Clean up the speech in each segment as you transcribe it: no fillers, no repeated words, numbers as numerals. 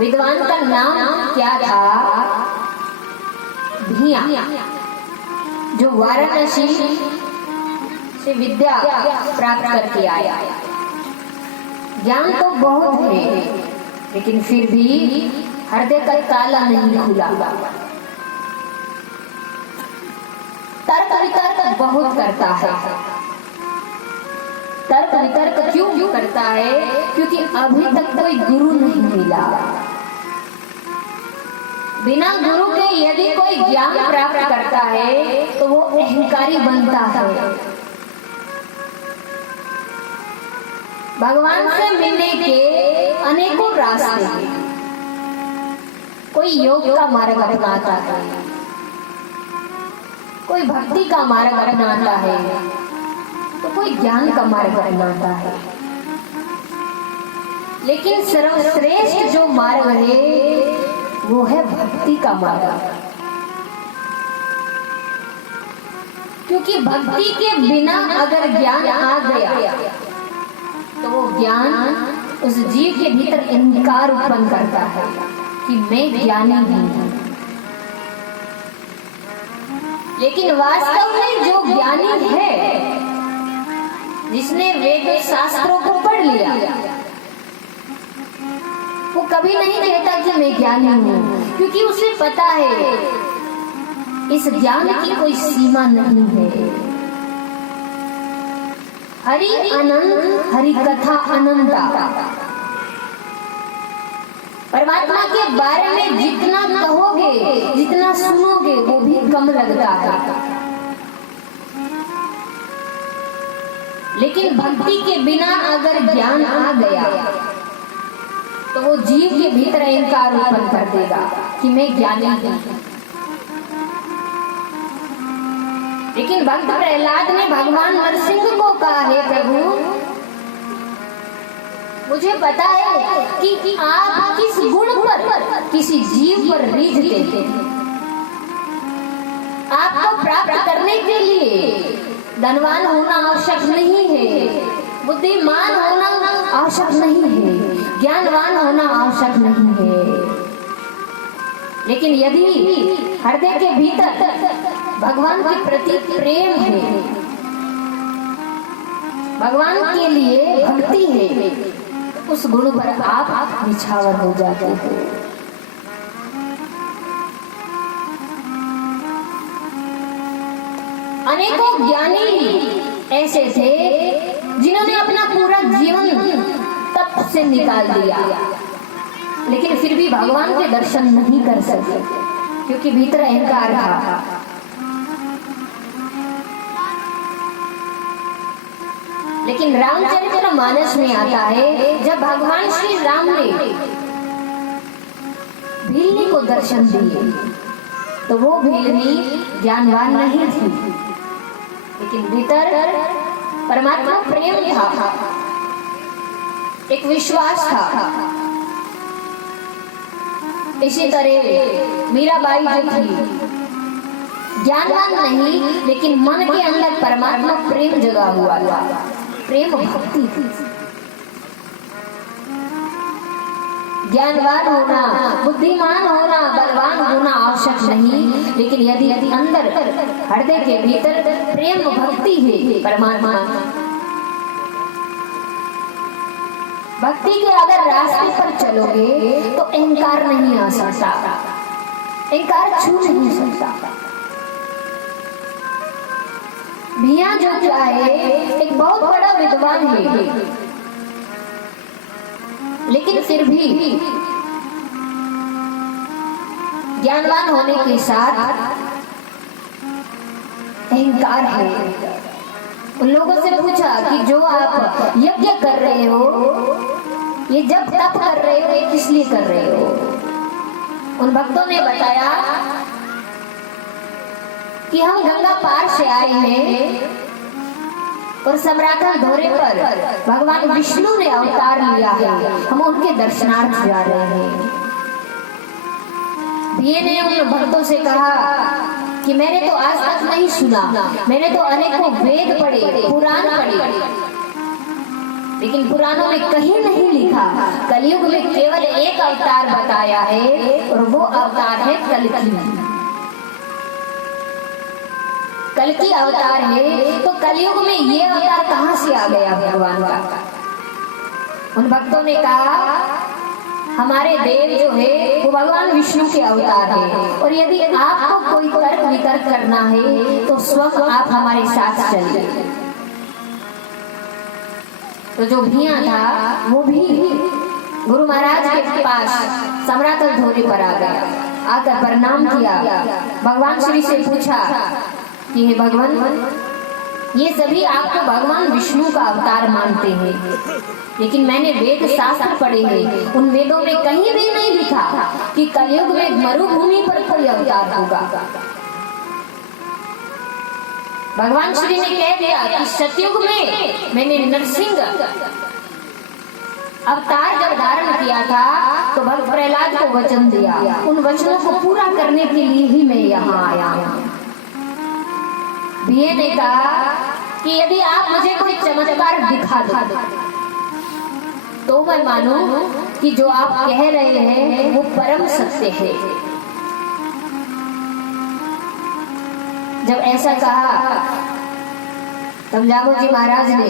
विद्वान का नाम क्या था? भिया, जो वाराणसी से विद्या प्राप्त करके आया। ज्ञान तो बहुत है, लेकिन फिर भी हृदय का ताला नहीं खुला। तर्क वितर्क बहुत करता है। तर्क वितर्क क्यों करता है? क्योंकि अभी तक कोई गुरु नहीं मिला। बिना गुरु के यदि कोई ज्ञान प्राप्त करता है तो वो अहंकारी बनता है। भगवान से मिलने के अनेकों रास्ते हैं। कोई योग का मार्ग अपनाता है, कोई भक्ति का मार्ग अपनाता है, तो कोई ज्ञान का मार्ग अपनाता है। लेकिन सर्वश्रेष्ठ जो मार्ग है वो है भक्ति का मार्ग। क्योंकि भक्ति के बिना अगर ज्ञान आ गया तो वो ज्ञान उस जीव के भीतर अहंकार उत्पन्न करता है कि मैं ज्ञानी हूं। लेकिन वास्तव में जो ज्ञानी है, जिसने वेद शास्त्रों को पढ़ लिया, वो कभी नहीं कहता कि मैं ज्ञानी हूं, क्योंकि उसे पता है इस ज्ञान की कोई सीमा नहीं है। हरि अनंत, हरि कथा अनंता। परमात्मा के बारे में जितना कहोगे, जितना सुनोगे, वो भी कम लगता है। लेकिन भक्ति के बिना अगर ज्ञान आ गया तो वो जीव के भीतर अहंकार उत्पन्न कर देगा कि मैं ज्ञानी हूं। लेकिन भक्त प्रहलाद ने भगवान नरसिंह को कहा, हे प्रभु, मुझे पता है कि आप किस गुण पर किसी जीव पर रीझते हैं। आपको प्राप्त करने के लिए धनवान होना आवश्यक नहीं है, बुद्धिमान होना आवश्यक नहीं है, ज्ञानवान होना आवश्यक नहीं है। लेकिन यदि हृदय के भीतर भगवान के प्रति प्रेम है, भगवान के लिए भक्ति है, उस गुण पर आप निछावर हो जाते हो। अनेकों ज्ञानी ऐसे थे जिन्होंने अपना पूरा जीवन तप से निकाल दिया, लेकिन फिर भी भगवान के दर्शन नहीं कर सके, क्योंकि भीतर अहंकार था। लेकिन रामचरितमानस में आता है, जब भगवान श्री राम ने भीलनी को दर्शन दिए तो वो भीलनी ज्ञानवान नहीं थी, लेकिन भीतर परमात्मा प्रेम था, एक विश्वास था। इसी तरह मीराबाई जो थी, ज्ञानवान नहीं, लेकिन मन के अंदर परमात्मा प्रेम जगा हुआ था, प्रेम भक्ति थी। ज्ञानवान होना, बुद्धिमान होना, बलवान होना आवश्यक नहीं, लेकिन यदि अंदर हृदय के भीतर प्रेम भक्ति है परमात्मा, भक्ति के अगर रास्ते पर चलोगे तो अहंकार नहीं आ सकता, अहंकार छू नहीं सकता। मियां जो क्या है, एक बहुत बड़ा विद्वान है, लेकिन फिर भी ज्ञानवान होने के साथ अहंकार है। उन लोगों से पूछा कि जो आप यज्ञ कर रहे हो, ये जब तप कर रहे हो, ये किस लिए कर रहे हो? उन भक्तों ने बताया कि हम गंगा पार से आए हैं और सम्राटन धोरे पर भगवान विष्णु ने अवतार लिया है, हम उनके दर्शनार्थ जा रहे हैं। ये ने उन भक्तों से कहा कि मैंने तो आज तक नहीं सुना, मैंने तो अनेकों वेद पढ़े, पुराण पढ़े, लेकिन पुराणों में कहीं नहीं लिखा। कलयुग में केवल एक अवतार बताया है और वो अवतार है कल्कि। कल्कि अवतार है, तो कलयुग में ये अवतार कहां से आ गया भगवान का? उन भक्तों ने कहा हमारे देव जो है वो भगवान विष्णु के अवतार है, और यदि आपको कोई तर्क वितर्क करना है तो स्वयं आप हमारे साथ चलिए। तो जो भिया था वो भी गुरु महाराज के पास सम्राट धोरे पर आ गया, आकर प्रणाम किया, भगवान श्री से पूछा कि हे भगवान, ये सभी आपको भगवान विष्णु का अवतार मानते हैं, लेकिन मैंने वेद शास्त्र पढ़े हैं, उन वेदों में कहीं भी नहीं लिखा कि कलयुग में मरुभूमि पर कोई अवतार होगा। भगवान श्री ने कह दिया कि सतयुग में मैंने नरसिंह अवतार जब धारण किया था तो भक्त प्रहलाद को वचन दिया, उन वचनों को पूरा करने के लिए ही मैं यहाँ आया हूँ। बीए ने कहा कि यदि आप मुझे कोई चमत्कार दिखा दो तो मैं मानूं कि जो आप कह रहे हैं वो परम सत्य है। जब ऐसा कहा तब जागो जी महाराज ने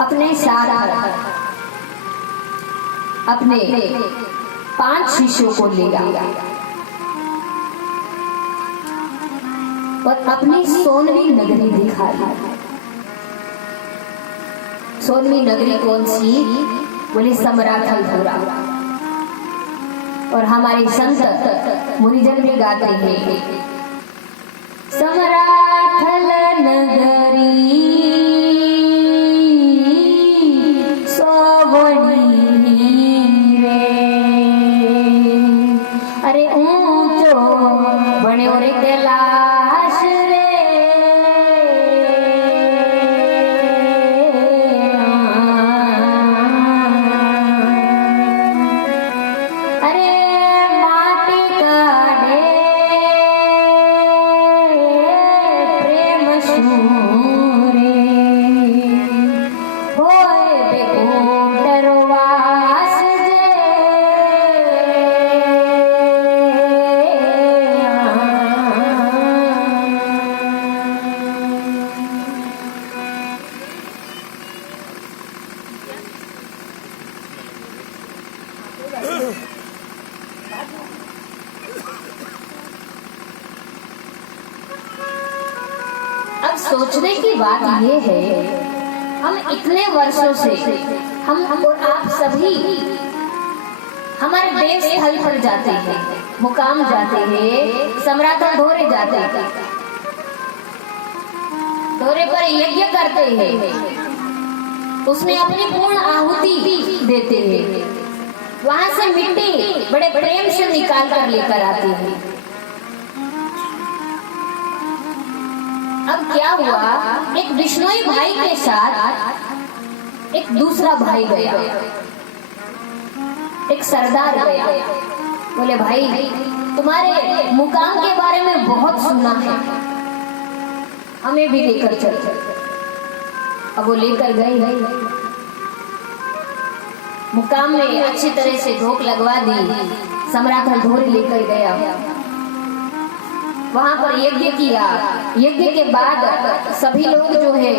अपने साथ अपने 5 शिष्यों को लिया और अपनी सोनवी नगरी दिखाई। सोनवी नगरी कौन सी? बोले समराथलपुरा। और हमारे संत मुनिजन भी गाते हैं समराथल नगरी सोवनी रे, अरे ऊंचो बने और कैलाश रे, अरे माटी का प्रेम सूरे होए बेकुंठरवास जे, अब सोचने की बात ये है, हम इतने वर्षों से हम और आप सभी हमारे देव स्थल पर जाते हैं, मुकाम जाते हैं, सम्राट धोरे जाते हैं, धोरे पर यज्ञ करते हैं, उसमें अपनी पूर्ण आहुति देते हैं, वहां से मिट्टी बड़े प्रेम से निकाल कर लेकर आते हैं। अब क्या हुआ, एक बिश्नोई भाई के साथ एक दूसरा भाई गया, एक सरदार गया, बोले भाई तुम्हारे मुकाम के बारे में बहुत सुना है, हमें भी लेकर चल। अब वो लेकर गए, मुकाम में अच्छी तरह से धोख लगवा दी, सम्राट धोरे लेकर गया, वहां पर यज्ञ किया। यज्ञ के बाद सभी लोग जो है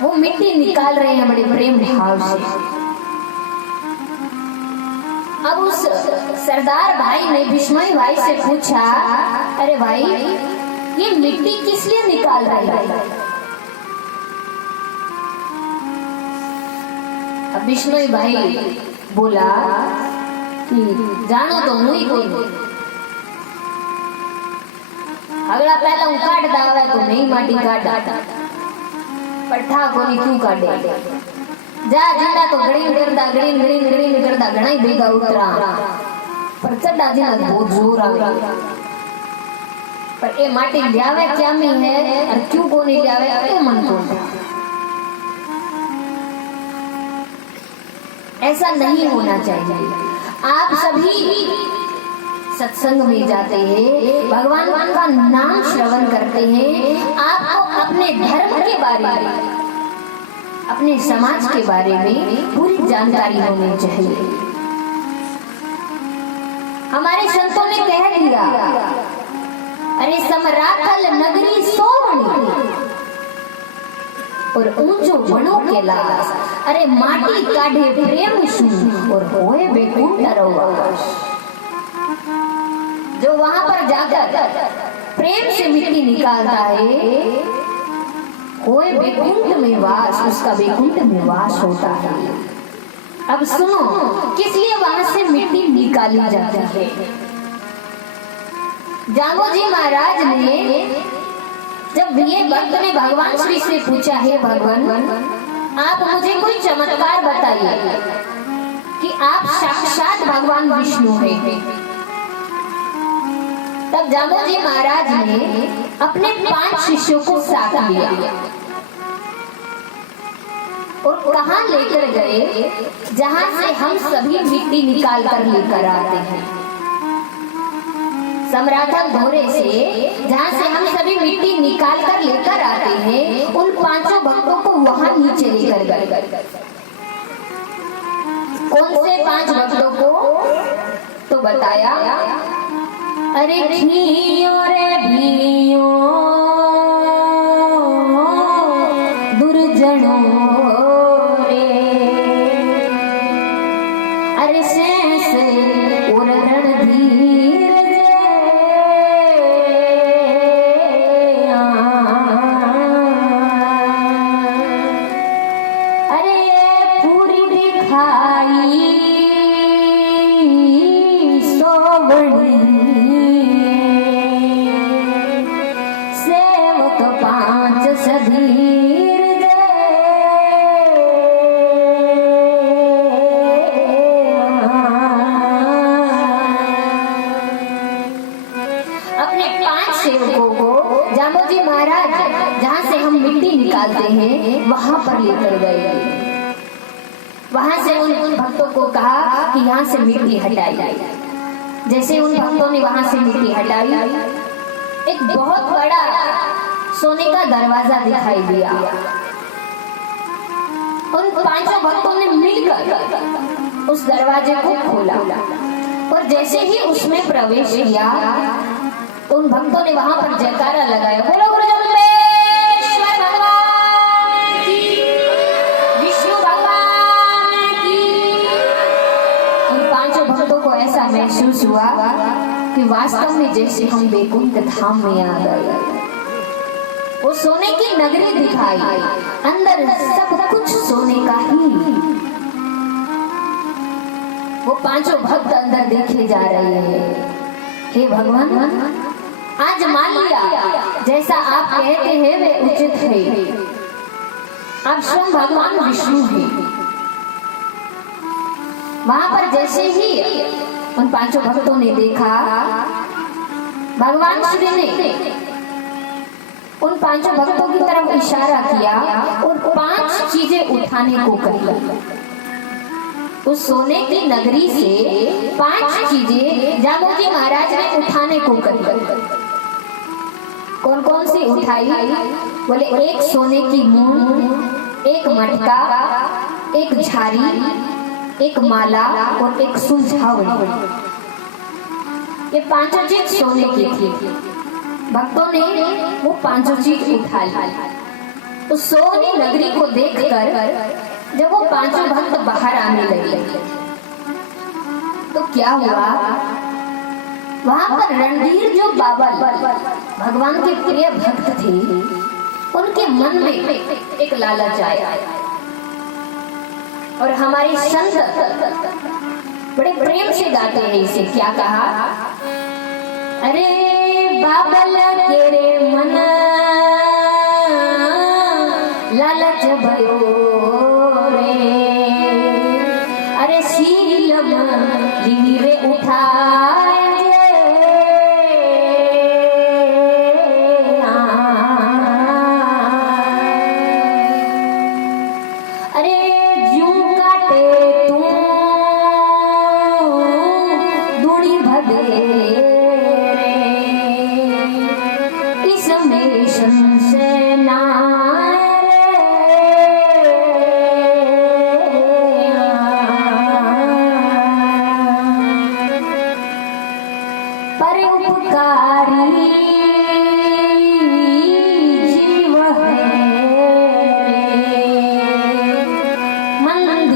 वो मिट्टी निकाल रहे हैं बड़े प्रेम भाव से। अब उस सरदार भाई ने बिश्नोई भाई से पूछा, अरे भाई ये मिट्टी किस लिए निकाल रहा है? अब बिश्नोई भाई बोला कि जानो तो मुई कोई, अगला पहला काट दावा तो नहीं माटी काट पट्ठा कोनी क्यों काटे, जा जिंदा तो गड़ीन करता घना ही बेगा उतरा, पर चढ़ा जिना बहुत जोर आवे, पर ए माटी ल्यावे क्या में है और क्यों कोनी ल्यावे ए मन को। ऐसा नहीं होना चाहिए। आप सभी सत्संग में जाते हैं, भगवान का नाम श्रवण करते हैं, आपको अपने धर्म के बारे में अपने समाज के बारे में पूरी जानकारी होनी चाहिए। हमारे संतों ने कह दिया, अरे समराथल नगरी सोवणी और ऊंचो बनो कैलाश, अरे माटी काढ़े प्रेम सु और होए बैकुंठ रवास। जो वहां पर जाकर प्रेम से मिट्टी निकालता है, होए बैकुंठ में वास, उसका बैकुंठ में वास होता है। अब सुनो, किस लिए वहां से मिट्टी निकाली जाती है? जागोजी महाराज ने, जब ये भक्त ने भगवान श्री से पूछा, है भगवान आप मुझे कोई चमत्कार बताइए कि आप साक्षात भगवान विष्णु हैं। तब जागोजी महाराज ने अपने 5 शिष्यों को साथ लिया और कहां लेकर गए, जहां से हम सभी मिट्टी निकाल कर लेकर आते हैं। समराथल धोरे से जहां से हम सभी मिट्टी निकाल कर लेकर आते हैं, उन 5 भक्तों को वहां नीचे लेकर गए। कौन से 5 भक्तों को? तो बताया, अरे भियो रे भियो दुर्जनों रे, अरे शेष और रणधीर अरे पूरी दिखाई सोवणी, सेवक 5 सधीर अपने 5 सेवकों को जामोजी महाराज जहाँ से हम मिट्टी निकालते हैं वहां पर लेकर गए। वहां से उन भक्तों को कहा कि यहाँ से मिट्टी हटाई। जैसे उन भक्तों ने वहां से मिट्टी हटाई, एक बहुत बड़ा सोने का दरवाजा दिखाई दिया। उन 5 भक्तों ने मिलकर उस दरवाजे को खोला और जैसे ही उसमें प्रवेश किया, उन भक्तों ने वहां पर जयकारा लगाया, बोलो गुरु जम्बेश्वर भगवान की, विष्णु भगवान की। उन 5 भक्तों को ऐसा महसूस हुआ कि वास्तव में जैसे हम बैकुंठ धाम में आ गए। वो सोने की नगरी दिखाई, अंदर सब कुछ सोने का ही। वो 5 भक्त अंदर देखे जा रहे हैं। हे भगवान, आज मान लिया जैसा आप कहते हैं वे उचित है। आप स्वयं भगवान विष्णु हैं। वहां पर जैसे ही उन 5 भक्तों ने देखा, भगवान श्री ने उन 5 भक्तों की तरफ इशारा किया और 5 चीजें उठाने को कही। उस सोने की नगरी से 5 चीजें जामोजी महाराज ने उठाने को कही। कौन कौन सी उठाई? बोले, एक सोने की मूंद, एक मटका, एक झारी, एक माला और एक सुलझावनी। ये 5 चीज सोने की थी। भक्तों ने वो 5 चीज उठा ली। उस सोनी नगरी को देखकर जब वो 5 भक्त बाहर आने लगे तो क्या हुआ, वहां पर रणधीर जो बाबा भगवान के प्रिय भक्त थे, उनके मन में एक लालच आया। और हमारे संत बड़े प्रेम से गाते हैं इसे। क्या कहा? अरे बाबल के रे मन लालच भयो रे, अरे शीलम रे उठाए अरे जू काटे तू दूड़ी भदे इसमें संशय ना रे।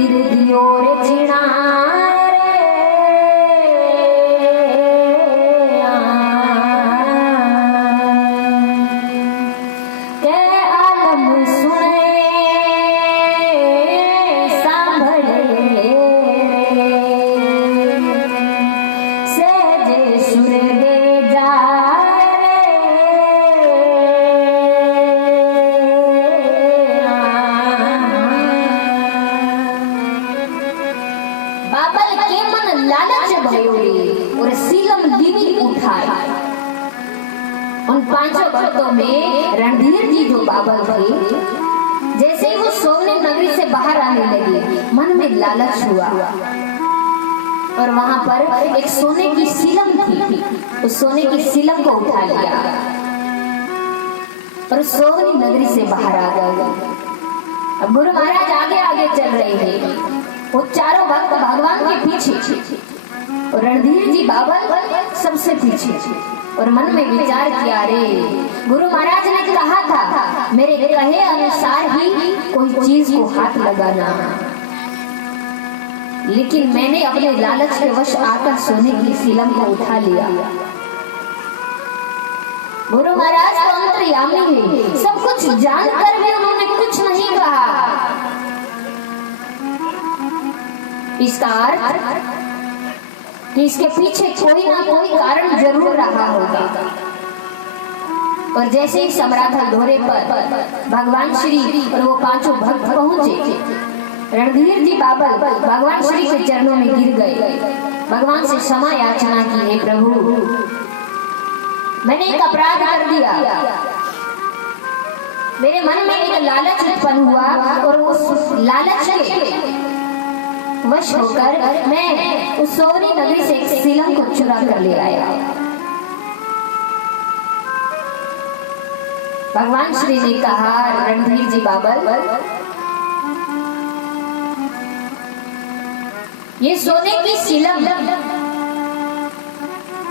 रणधीर दियो रे जीना और सीलम लिबी उठाई। उन पांचों भक्तों में रणधीर जी जो बाबा थे, जैसे ही वो सोने नगरी से बाहर आने लगे, मन में लालच हुआ और वहां पर एक सोने की सीलम थी। उस सोने की सीलम को उठा लिया और सोनी नगरी से बाहर आ गए। अब गुरु महाराज आगे आगे चल रहे थे, वो चारों भक्त भगवान के पीछे और रणधीर जी बाबा सबसे पीछे। और मन में विचार किया, रे गुरु महाराज ने कहा था मेरे कहे अनुसार ही कोई चीज को हाथ लगाना, लेकिन मैंने अपने लालच के वश आकर सोने की सीलम को उठा लिया। गुरु महाराज तो अंतर्यामी है, सब कुछ जानकर भी उन्होंने कुछ नहीं कहा। इसका अर्थ कि इसके पीछे कोई ना कोई कारण जरूर रहा होगा। और जैसे ही समराथा दौरे पर भगवान श्री और वो पांचों भक्त पहुंचे, रणधीर जी बाबा भगवान श्री के चरणों में गिर गए, भगवान से क्षमा याचना की, हे प्रभु मैंने एक अपराध कर दिया, मेरे मन में एक लालच उत्पन्न हुआ और उस लालच के वश होकर मैं उस सोनी नगरी से एक सीलम को चुरा कर ले आया। भगवान श्री ने कहा, रणधीर जी बाबा ये सोने की सीलम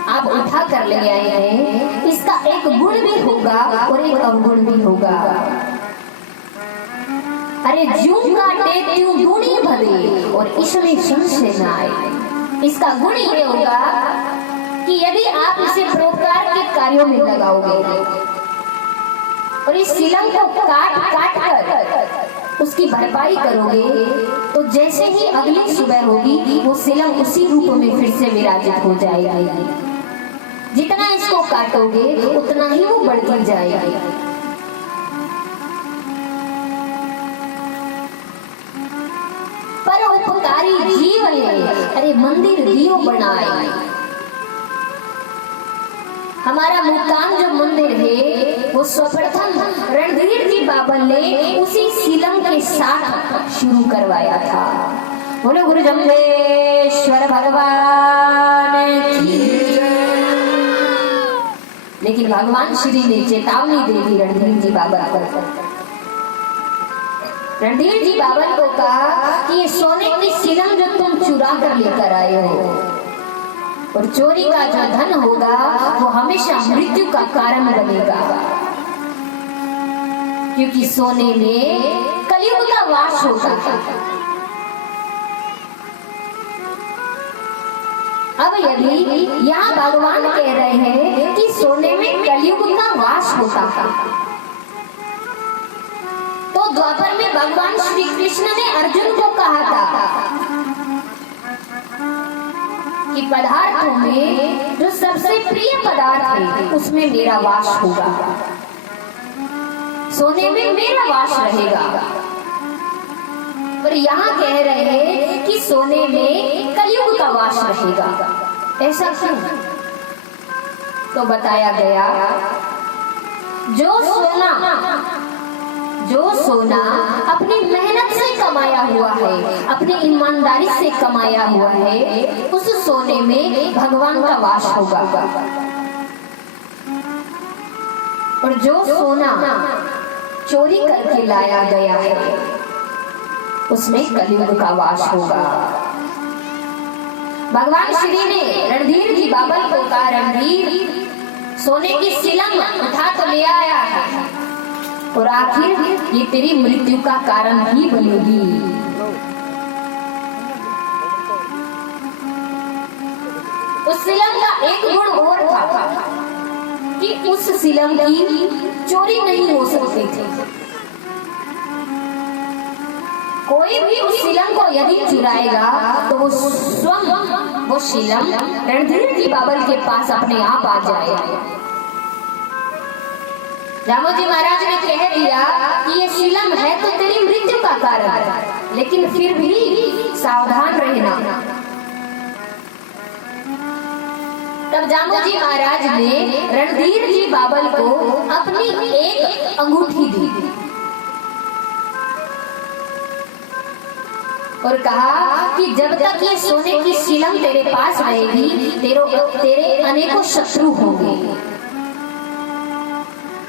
आप उठा कर ले आए हैं, इसका एक गुण भी होगा और एक अवगुण भी होगा। अरे जूं काटे त्यों गुणी भरे और इसमें संशय न आए। इसका गुण ये होगा कि यदि आप इसे परोपकार के कार्यों में लगाओगे और इस सीलम को काट कर उसकी भरपाई करोगे, तो जैसे ही अगली सुबह होगी वो सीलम उसी रूप में फिर से विराजित हो जाएगी। जितना इसको काटोगे उतना ही वो बढ़ती जाएगी। परोपकारी जीव है, अरे मंदिर दियो बनाए। हमारा मुक्तान जो मंदिर है वो सर्वप्रथम रणधीर जी बाबा ने उसी सीलम के साथ शुरू करवाया था। बोले गुरु जम्बेश्वर भगवान की। लेकिन भगवान श्री ने चेतावनी दे दी रणधीर जी बाबा को। रणधीर जी बाबा को कहा कि ये सोने की सीलम जो तुम चुरा कर लेकर आए हो और चोरी का जो धन होगा वो हमेशा मृत्यु का कारण बनेगा, क्योंकि सोने में कलयुग का वास होता है। अब यदि यहाँ भगवान कह रहे हैं कि सोने में कलयुग का वास होता है, तो द्वापर में भगवान श्री कृष्ण ने अर्जुन को कहा था कि पदार्थों में जो सबसे प्रिय पदार्थ है उसमें मेरा वास होगा, सोने में मेरा वास रहेगा। पर यहाँ कह रहे हैं कि सोने में कलयुग का वास रहेगा। ऐसा क्यों? तो बताया गया, जो सोना अपनी मेहनत से कमाया हुआ है, अपनी ईमानदारी से कमाया हुआ है, उस सोने में भगवान का वास होगा। और जो सोना चोरी करके लाया गया है उसमें कलयुग का वास होगा। भगवान श्री ने रणधीर जी बाबा को कहा, रणधीर सोने की सीलम उठा तो ले आया है और आखिर ये तेरी मृत्यु का कारण ही बनेगी। एक गुण और था कि उस सीलम की चोरी नहीं हो सकती थी। कोई भी उस सीलम को यदि चुराएगा तो वो स्वयं वो सीलम रणधीर जी बाबर के पास अपने आप आ जाएगा। जामोजी महाराज ने कह दिया कि ये सीलम है तो तेरी मृत्यु का कारण, लेकिन फिर भी सावधान रहना। तब जामोजी महाराज ने रणधीर जी बाबर को अपनी एक अंगूठी दी और कहा कि जब तक ये सोने की सीलम तेरे पास रहेगी तेरे अनेकों शत्रु होंगे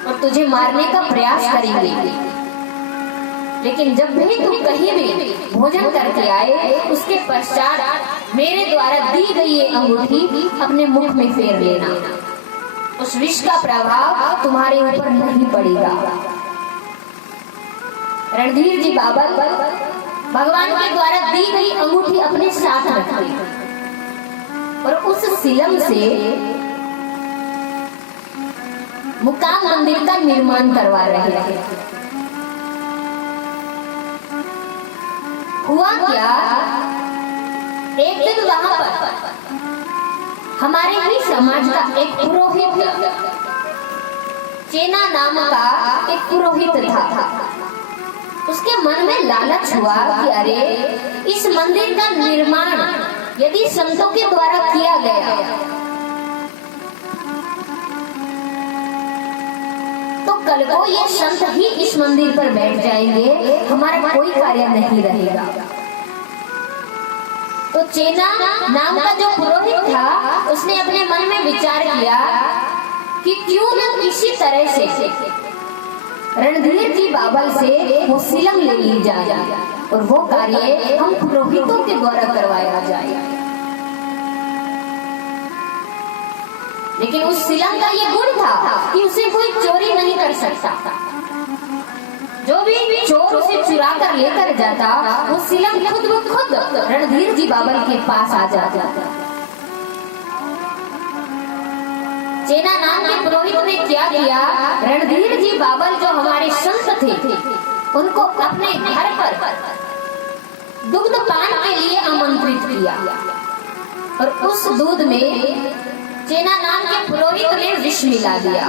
और तुझे मारने का प्रयास करेंगे, लेकिन जब भी तू कहीं भी भोजन करके आए उसके पश्चात मेरे द्वारा दी गई ये अंगूठी अपने मुख में फेर लेना। उस विष का प्रभाव तुम्हारे ऊपर नहीं पड़ेगा। रणधीर जी बाबर भगवान के द्वारा दी गई अंगूठी अपने साथ रखते और उस सीलम से मुकाम मंदिर का निर्माण करवा रहे थे। हुआ क्या, एक दिन वहां पर हमारे ही समाज का एक पुरोहित, चेना नाम का एक पुरोहित था। उसके मन में लालच हुआ कि अरे इस मंदिर का निर्माण यदि संतों के द्वारा किया गया तो कल को ये संत ही इस मंदिर पर बैठ जाएंगे, हमारा कोई कार्य नहीं रहेगा। तो चेना नाम का जो पुरोहित था उसने अपने मन में विचार किया कि क्यों न किसी तरह से रणधीर जी बाबर से वो सीलम ले ली जाए और वो कार्य हम पुरोहितों के द्वारा करवाया जाए। लेकिन उस सीलम का ये गुण था कि उसे कोई चोरी नहीं कर सकता। जो भी चोर उसे चुरा कर लेकर जाता वो सीलम खुद ब खुद रणधीर जी बाबर के पास आ जाता। चेना नाम के पुरोहित ने क्या किया, रणधीर जी बाबर जो हमारे संत थे उनको अपने घर पर दुग्ध पान के लिए आमंत्रित किया और उस दूध में चेना नाम के पुरोहित ने विष मिला दिया।